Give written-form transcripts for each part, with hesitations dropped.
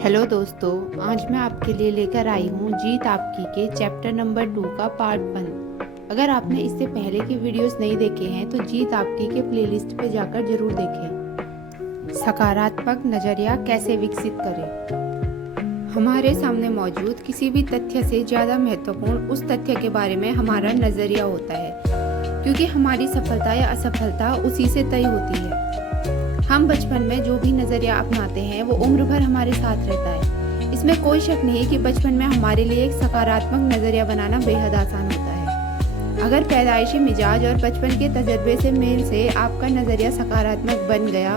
Hello दोस्तों, आज मैं आपके लिए लेकर आई हूँ जीत आपकी के चैप्टर नंबर 2 का पार्ट 1। अगर आपने इससे पहले के वीडियोस नहीं देखे हैं तो जीत आपकी के प्लेलिस्ट पे जाकर जरूर देखें। सकारात्मक नज़रिया कैसे विकसित करें। हमारे सामने मौजूद किसी भी तथ्य से ज़्यादा महत्वपूर्ण उस तथ्य के बारे में हमारा नज़रिया होता है, क्योंकि हमारी सफलता या असफलता उसी से तय होती है। हम बचपन में जो भी नज़रिया अपनाते हैं वो उम्र भर हमारे साथ रहता है। इसमें कोई शक नहीं कि बचपन में हमारे लिए एक सकारात्मक नज़रिया बनाना बेहद आसान होता है। अगर पैदाइशी मिजाज और बचपन के तजर्बे से मेल से आपका नज़रिया सकारात्मक बन गया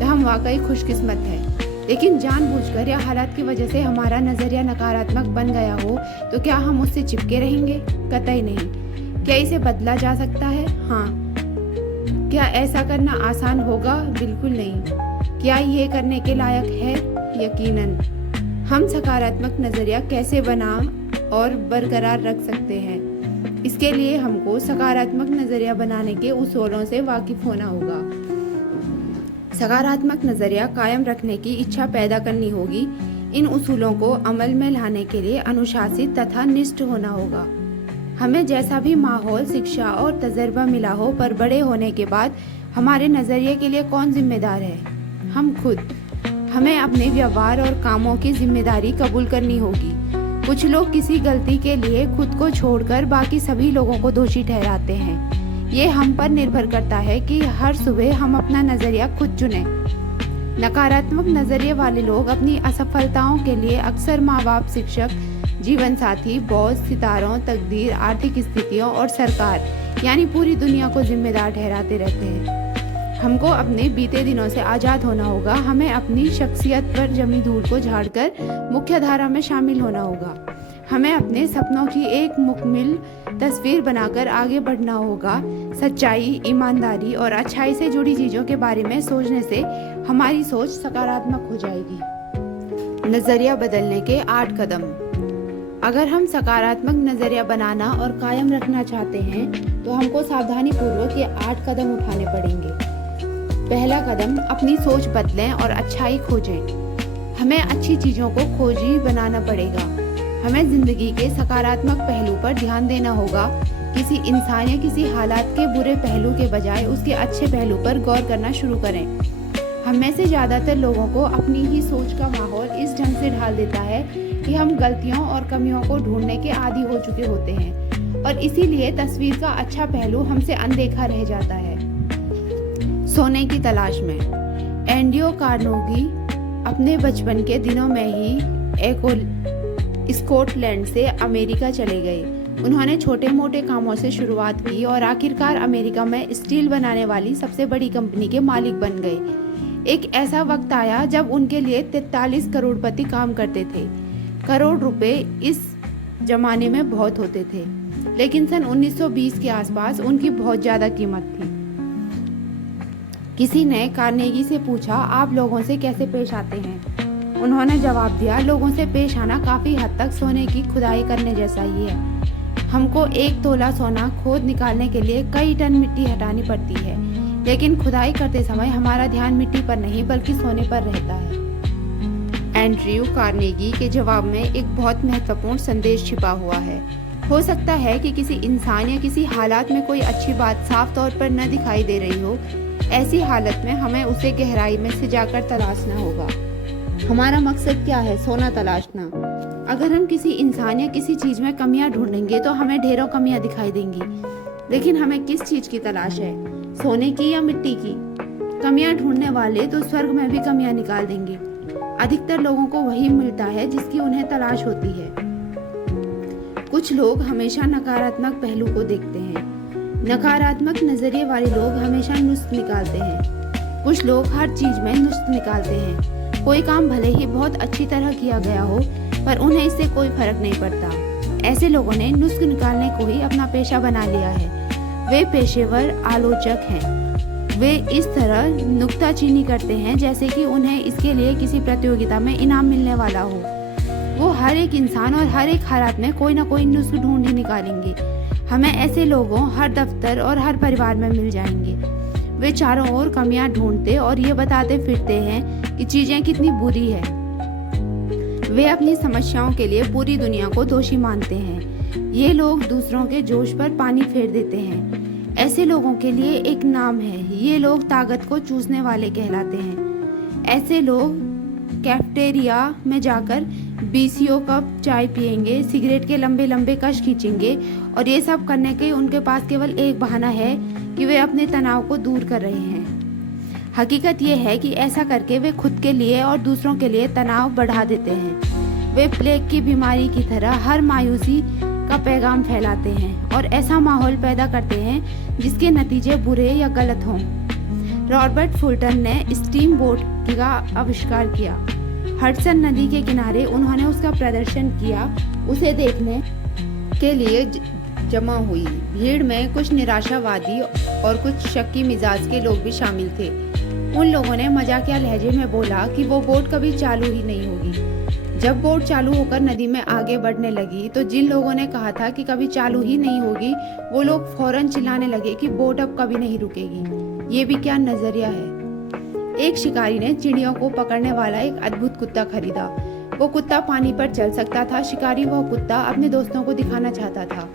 तो हम वाकई खुशकिस्मत हैं। लेकिन जानबूझकर या हालात की वजह से हमारा नज़रिया नकारात्मक बन गया हो तो क्या हम उससे चिपके रहेंगे? कतई नहीं। क्या इसे बदला जा सकता है? हाँ। क्या ऐसा करना आसान होगा? बिल्कुल नहीं। क्या ये करने के लायक है? यकीनन। हम सकारात्मक नज़रिया कैसे बना और बरकरार रख सकते हैं, इसके लिए हमको सकारात्मक नज़रिया बनाने के उसूलों से वाकिफ होना होगा। सकारात्मक नज़रिया कायम रखने की इच्छा पैदा करनी होगी। इन उसूलों को अमल में लाने के लिए अनुशासित तथा निष्ठ होना होगा। हमें जैसा भी माहौल, शिक्षा और तजर्बा मिला हो, पर बड़े होने के बाद हमारे नज़रिए के लिए कौन जिम्मेदार है? हम खुद। हमें अपने व्यवहार और कामों की जिम्मेदारी कबूल करनी होगी। कुछ लोग किसी गलती के लिए खुद को छोड़कर बाकी सभी लोगों को दोषी ठहराते हैं। ये हम पर निर्भर करता है कि हर सुबह हम अपना नज़रिया खुद चुनें। नकारात्मक नज़रिए वाले लोग अपनी असफलताओं के लिए अक्सर माँ बाप, शिक्षक, जीवन साथी, बॉस, सितारों, तकदीर, आर्थिक स्थितियों और सरकार यानी पूरी दुनिया को जिम्मेदार ठहराते रहते हैं। हमको अपने बीते दिनों से आज़ाद होना होगा। हमें अपनी शख्सियत पर जमी धूल को झाड़कर मुख्य धारा में शामिल होना होगा। हमें अपने सपनों की एक मुकम्मल तस्वीर बनाकर आगे बढ़ना होगा। सच्चाई, ईमानदारी और अच्छाई से जुड़ी चीज़ों के बारे में सोचने से हमारी सोच सकारात्मक हो जाएगी। नज़रिया बदलने के 8 कदम। अगर हम सकारात्मक नज़रिया बनाना और कायम रखना चाहते हैं तो हमको सावधानी पूर्वक ये 8 कदम उठाने पड़ेंगे। पहला कदम, अपनी सोच बदलें और अच्छाई खोजें। हमें अच्छी चीज़ों को खोजी बनाना पड़ेगा। हमें ज़िंदगी के सकारात्मक पहलू पर ध्यान देना होगा। किसी इंसान या किसी हालात के बुरे पहलू के बजाय उसके अच्छे पहलू पर गौर करना शुरू करें। हम में से ज़्यादातर लोगों को अपनी ही सोच का माहौल इस ढंग से ढाल देता है कि हम गलतियों और कमियों को ढूंढने के आदी हो चुके होते हैं और इसीलिए तस्वीर का अच्छा पहलू हमसे अनदेखा रह जाता है। सोने की तलाश में। एंड्रियो कार्नेगी अपने बचपन के दिनों में ही स्कॉटलैंड से अमेरिका चले गए। उन्होंने छोटे मोटे कामों से शुरुआत की और आखिरकार अमेरिका में स्टील बनाने वाली सबसे बड़ी कंपनी के मालिक बन गए। एक ऐसा वक्त आया जब उनके लिए 43 करोड़पति काम करते थे। करोड़ रुपए इस जमाने में बहुत होते थे, लेकिन सन 1920 के आसपास उनकी बहुत ज़्यादा कीमत थी। किसी ने कार्नेगी से पूछा, आप लोगों से कैसे पेश आते हैं? उन्होंने जवाब दिया, लोगों से पेश आना काफ़ी हद तक सोने की खुदाई करने जैसा ही है। हमको 1 तोला सोना खोद निकालने के लिए कई टन मिट्टी हटानी पड़ती है, लेकिन खुदाई करते समय हमारा ध्यान मिट्टी पर नहीं बल्कि सोने पर रहता है। एंड्रियो कार्नेगी के जवाब में एक बहुत महत्वपूर्ण संदेश छिपा हुआ है। हो सकता है कि किसी इंसान या किसी हालात में कोई अच्छी बात साफ तौर पर न दिखाई दे रही हो। ऐसी हालत में हमें उसे गहराई में से जाकर तलाशना होगा। हमारा मकसद क्या है? सोना तलाशना। अगर हम किसी इंसान या किसी चीज़ में कमियां ढूंढेंगे तो हमें ढेरों कमियां दिखाई देंगी, लेकिन हमें किस चीज़ की तलाश है? सोने की या मिट्टी की? कमियां ढूंढने वाले तो स्वर्ग में भी कमियां निकाल देंगे। अधिकतर लोगों को वही मिलता है जिसकी उन्हें तलाश होती है। कुछ लोग हमेशा नकारात्मक पहलू को देखते हैं। नकारात्मक नज़रिए वाले लोग हमेशा नुस्ख निकालते हैं। कुछ लोग हर चीज़ में नुस्ख निकालते हैं। कोई काम भले ही बहुत अच्छी तरह किया गया हो, पर उन्हें इससे कोई फर्क नहीं पड़ता। ऐसे लोगों ने नुस्ख निकालने को ही अपना पेशा बना लिया है। वे पेशेवर आलोचक हैं। वे इस तरह नुक्ताचीनी करते हैं जैसे कि उन्हें इसके लिए किसी प्रतियोगिता में इनाम मिलने वाला हो। वो हर एक इंसान और हर एक हालात में कोई ना कोई नुस्ख ढूंढ ही निकालेंगे। हमें ऐसे लोगों हर दफ्तर और हर परिवार में मिल जाएंगे। वे चारों ओर कमियां ढूंढते और ये बताते फिरते हैं कि चीज़ें कितनी बुरी है। वे अपनी समस्याओं के लिए पूरी दुनिया को दोषी मानते हैं। ये लोग दूसरों के जोश पर पानी फेर देते हैं। ऐसे लोगों के लिए एक नाम है, ये लोग ताकत को चूसने वाले कहलाते हैं। ऐसे लोग कैफेटेरिया में जाकर 20 कप चाय पिएंगे, सिगरेट के लंबे लंबे कश खींचेंगे और ये सब करने के उनके पास केवल एक बहाना है कि वे अपने तनाव को दूर कर रहे हैं। हकीकत ये है कि ऐसा करके वे खुद के लिए और दूसरों के लिए तनाव बढ़ा देते हैं। वे प्लेग की बीमारी की तरह हर मायूसी का पैगाम फैलाते हैं और ऐसा माहौल पैदा करते हैं जिसके नतीजे बुरे या गलत हों। रॉबर्ट फुल्टन ने स्टीम बोट का आविष्कार किया। हडसन नदी के किनारे उन्होंने उसका प्रदर्शन किया। उसे देखने के लिए जमा हुई भीड़ में कुछ निराशावादी और कुछ शक्की मिजाज के लोग भी शामिल थे। उन लोगों ने मजाकिया लहजे में बोला कि वो बोट कभी चालू ही नहीं होगी। जब बोट चालू होकर नदी में आगे बढ़ने लगी तो जिन लोगों ने कहा था कि कभी चालू ही नहीं होगी, वो लोग फौरन चिल्लाने लगे कि बोट अब कभी नहीं रुकेगी। ये भी क्या नजरिया है। एक शिकारी ने चिड़ियों को पकड़ने वाला एक अद्भुत कुत्ता खरीदा। वो कुत्ता पानी पर चल सकता था। शिकारी वह कुत्ता अपने दोस्तों को दिखाना चाहता था।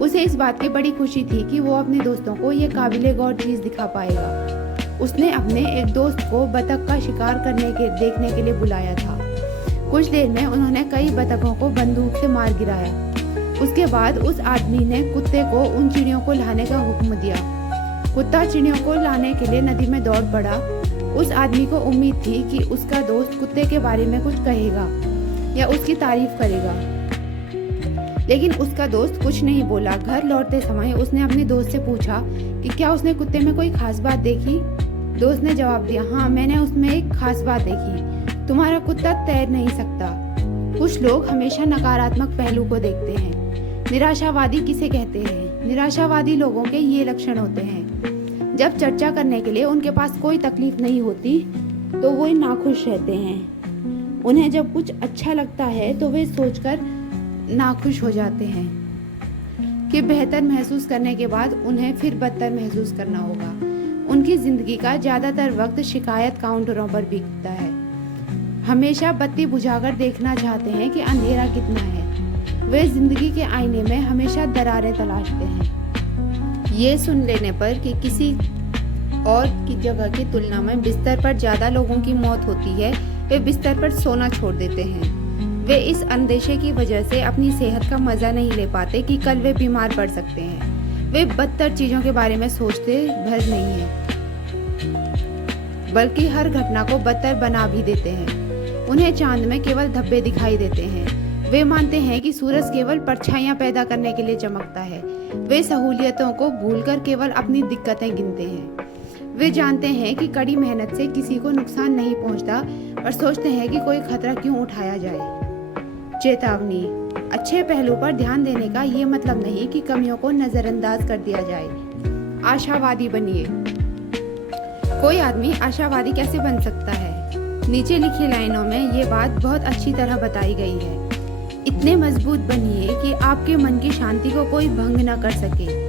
उसे इस बात की बड़ी खुशी थी कि वो अपने दोस्तों को ये काबिले गौर चीज दिखा पाएगा। उसने अपने एक दोस्त को बतख का शिकार देखने के लिए बुलाया था। कुछ देर में उन्होंने कई बतखों को बंदूक से मार गिराया। उसके बाद उस आदमी ने कुत्ते को उन चिड़ियों को लाने का हुक्म दिया। कुत्ता चिड़ियों को लाने के लिए नदी में दौड़ पड़ा। उस आदमी को उम्मीद थी कि उसका दोस्त कुत्ते के बारे में कुछ कहेगा या उसकी तारीफ करेगा, लेकिन उसका दोस्त कुछ नहीं बोला। घर लौटते समय उसने अपने दोस्त से पूछा कि क्या उसने कुत्ते में कोई खास बात देखी। दोस्त ने जवाब दिया, हाँ, मैंने उसमें एक खास बात देखी, तुम्हारा कुत्ता तैर नहीं सकता। कुछ लोग हमेशा नकारात्मक पहलू को देखते हैं। निराशावादी किसे कहते हैं? निराशावादी लोगों के ये लक्षण होते हैं। जब चर्चा करने के लिए उनके पास कोई तकलीफ नहीं होती तो वो नाखुश रहते हैं। उन्हें जब कुछ अच्छा लगता है तो वे सोचकर नाखुश हो जाते हैं कि बेहतर महसूस करने के बाद उन्हें फिर बदतर महसूस करना होगा। उनकी जिंदगी का ज्यादातर वक्त शिकायत काउंटरों पर बीतता है। हमेशा बत्ती बुझाकर देखना चाहते हैं कि अंधेरा कितना है। वे जिंदगी के आईने में हमेशा दरारें तलाशते हैं। ये सुन लेने पर कि किसी और की जगह की तुलना में बिस्तर पर ज्यादा लोगों की मौत होती है, वे बिस्तर पर सोना छोड़ देते हैं। वे इस अंदेशे की वजह से अपनी सेहत का मजा नहीं ले पाते कि कल वे बीमार पड़ सकते हैं। वे बदतर चीजों के बारे में सोचते भर नहीं है, बल्कि हर घटना को बदतर बना भी देते हैं। उन्हें चांद में केवल धब्बे दिखाई देते हैं। वे मानते हैं कि सूरज केवल परछाइयां पैदा करने के लिए चमकता है। वे सहूलियतों को भूलकर केवल अपनी दिक्कतें गिनते हैं। वे जानते हैं कि कड़ी मेहनत से किसी को नुकसान नहीं पहुंचता, और सोचते हैं कि कोई खतरा क्यों उठाया जाए। चेतावनी: अच्छे पहलू पर ध्यान देने का ये मतलब नहीं कि कमियों को नजरअंदाज कर दिया जाए। आशावादी बनिए। कोई आदमी आशावादी कैसे बन सकता है? नीचे लिखी लाइनों में ये बात बहुत अच्छी तरह बताई गई है। इतने मजबूत बनिए कि आपके मन की शांति को कोई भंग न कर सके।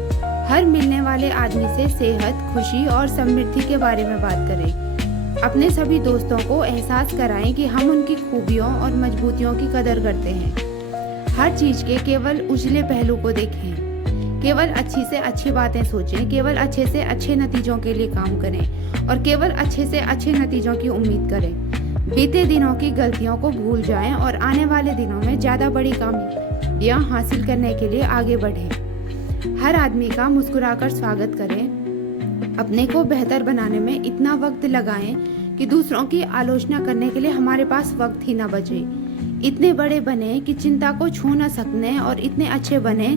हर मिलने वाले आदमी से सेहत, खुशी और समृद्धि के बारे में बात करें। अपने सभी दोस्तों को एहसास कराएं कि हम उनकी खूबियों और मजबूतियों की कदर करते हैं। हर चीज के केवल उजले पहलू को देखें। केवल अच्छी से अच्छी बातें सोचें। केवल अच्छे से अच्छे नतीजों के लिए काम करें और केवल अच्छे से अच्छे नतीजों की उम्मीद करें। बीते दिनों की गलतियों को भूल जाएं और आने वाले दिनों में ज़्यादा बड़ी कामयाबियां हासिल करने के लिए आगे बढ़ें। हर आदमी का मुस्कुराकर स्वागत करें। अपने को बेहतर बनाने में इतना वक्त लगाएं कि दूसरों की आलोचना करने के लिए हमारे पास वक्त ही ना बचे। इतने बड़े बने कि चिंता को छू न सकने और इतने अच्छे बने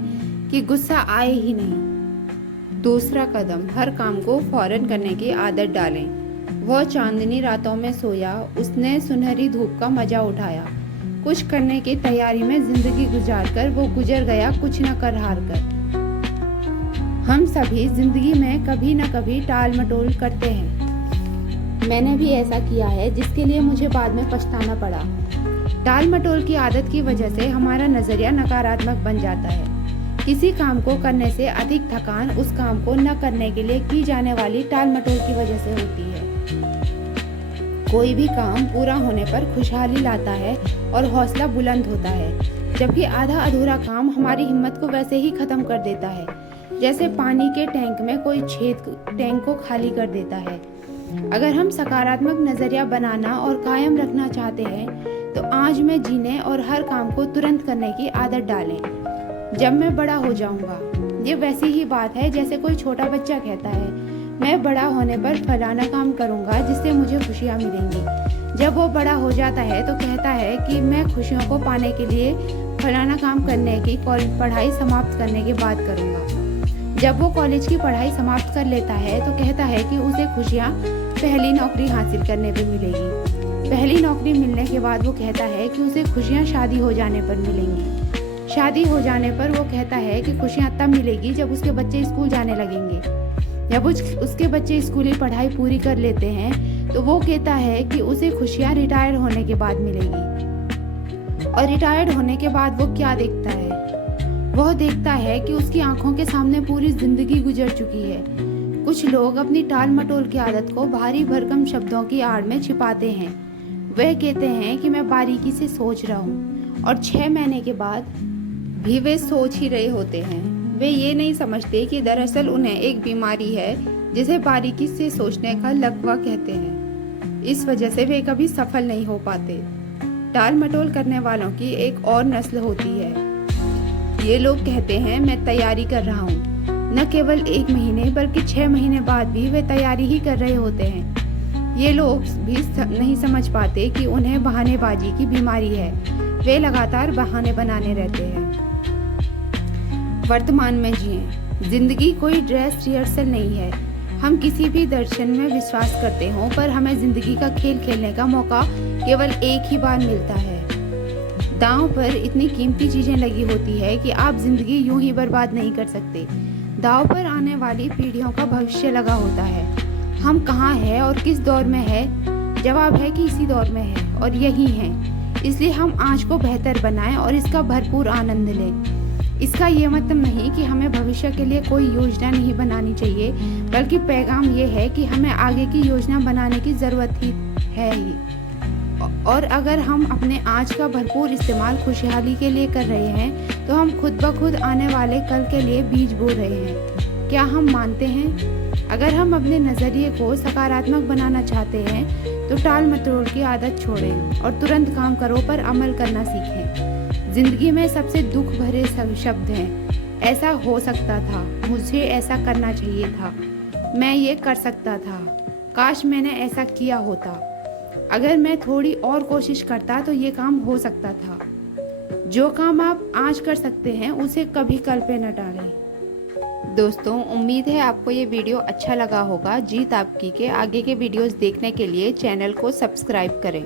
कि गुस्सा आए ही नहीं। दूसरा कदम: हर काम को फौरन करने की आदत डालें। वह चांदनी रातों में सोया, उसने सुनहरी धूप का मजा उठाया। कुछ करने की तैयारी में जिंदगी गुजारकर वो गुजर गया कुछ न कर हार कर। हम सभी जिंदगी में कभी न कभी टाल मटोल करते हैं। मैंने भी ऐसा किया है, जिसके लिए मुझे बाद में पछताना पड़ा। टाल मटोल की आदत की वजह से हमारा नजरिया नकारात्मक बन जाता है। किसी काम को करने से अधिक थकान उस काम को न करने के लिए की जाने वाली टाल मटोल की वजह से होती है। कोई भी काम पूरा होने पर खुशहाली लाता है और हौसला बुलंद होता है, जबकि आधा अधूरा काम हमारी हिम्मत को वैसे ही ख़त्म कर देता है, जैसे पानी के टैंक में कोई छेद टैंक को खाली कर देता है। अगर हम सकारात्मक नज़रिया बनाना और कायम रखना चाहते हैं तो आज में जीने और हर काम को तुरंत करने की आदत डालें। जब मैं बड़ा हो जाऊंगा, ये वैसी ही बात है जैसे कोई छोटा बच्चा कहता है, मैं बड़ा होने पर फलाना काम करूंगा जिससे मुझे खुशियाँ मिलेंगी। जब वो बड़ा हो जाता है तो कहता है कि मैं खुशियों को पाने के लिए फलाना काम करने की पढ़ाई समाप्त करने के बाद करूंगा। जब वो कॉलेज की पढ़ाई समाप्त कर लेता है तो कहता है कि उसे खुशियाँ पहली नौकरी हासिल करने पर मिलेगी। पहली नौकरी मिलने के बाद वो कहता है कि उसे खुशियाँ शादी हो जाने पर मिलेंगी। शादी हो जाने पर वो कहता है कि खुशियाँ तब मिलेगी जब उसके बच्चे स्कूल जाने लगेंगे। जब उसके बच्चे स्कूली पढ़ाई पूरी कर लेते हैं तो वो कहता है कि उसे खुशियाँ रिटायर होने के बाद मिलेगी। और रिटायर्ड होने के बाद वो क्या देखता है? वह देखता है कि उसकी आंखों के सामने पूरी जिंदगी गुजर चुकी है। कुछ लोग अपनी टाल मटोल की आदत को भारी भरकम शब्दों की आड़ में छिपाते हैं। वह कहते हैं कि मैं बारीकी से सोच रहा हूँ, और 6 महीने के बाद भी वे सोच ही रहे होते हैं। वे ये नहीं समझते कि दरअसल उन्हें एक बीमारी है जिसे बारीकी से सोचने का लकवा कहते हैं। इस वजह से वे कभी सफल नहीं हो पाते। टाल मटोल करने वालों की एक और नस्ल होती है। ये लोग कहते हैं मैं तैयारी कर रहा हूँ। न केवल 1 महीने बल्कि 6 महीने बाद भी वे तैयारी ही कर रहे होते हैं। ये लोग भी नहीं समझ पाते कि उन्हें बहानेबाजी की बीमारी है। वे लगातार बहाने बनाने रहते हैं। वर्तमान में जिएं। जिंदगी कोई ड्रेस रिहर्सल नहीं है। हम किसी भी दर्शन में विश्वास करते हों, पर हमें जिंदगी का खेल खेलने का मौका केवल एक ही बार मिलता है। दांव पर इतनी कीमती चीजें लगी होती है कि आप जिंदगी यूं ही बर्बाद नहीं कर सकते। दांव पर आने वाली पीढ़ियों का भविष्य लगा होता है। हम कहाँ हैं और किस दौर में है? जवाब है कि इसी दौर में है और यही है। इसलिए हम आज को बेहतर बनाएं और इसका भरपूर आनंद लें। इसका ये मतलब नहीं कि हमें भविष्य के लिए कोई योजना नहीं बनानी चाहिए, बल्कि पैगाम ये है कि हमें आगे की योजना बनाने की ज़रूरत ही है ही। और अगर हम अपने आज का भरपूर इस्तेमाल खुशहाली के लिए कर रहे हैं तो हम खुद ब खुद आने वाले कल के लिए बीज बो रहे हैं। क्या हम मानते हैं? अगर हम अपने नज़रिए को सकारात्मक बनाना चाहते हैं तो टाल मटोल की आदत छोड़ें और तुरंत काम करो पर अमल करना सीखें। जिंदगी में सबसे दुख भरे शब्द हैं, ऐसा हो सकता था, मुझे ऐसा करना चाहिए था, मैं ये कर सकता था, काश मैंने ऐसा किया होता, अगर मैं थोड़ी और कोशिश करता तो ये काम हो सकता था। जो काम आप आज कर सकते हैं उसे कभी कल पे न डालें। दोस्तों, उम्मीद है आपको ये वीडियो अच्छा लगा होगा। जीत आपकी के आगे के वीडियोस देखने के लिए चैनल को सब्सक्राइब करें।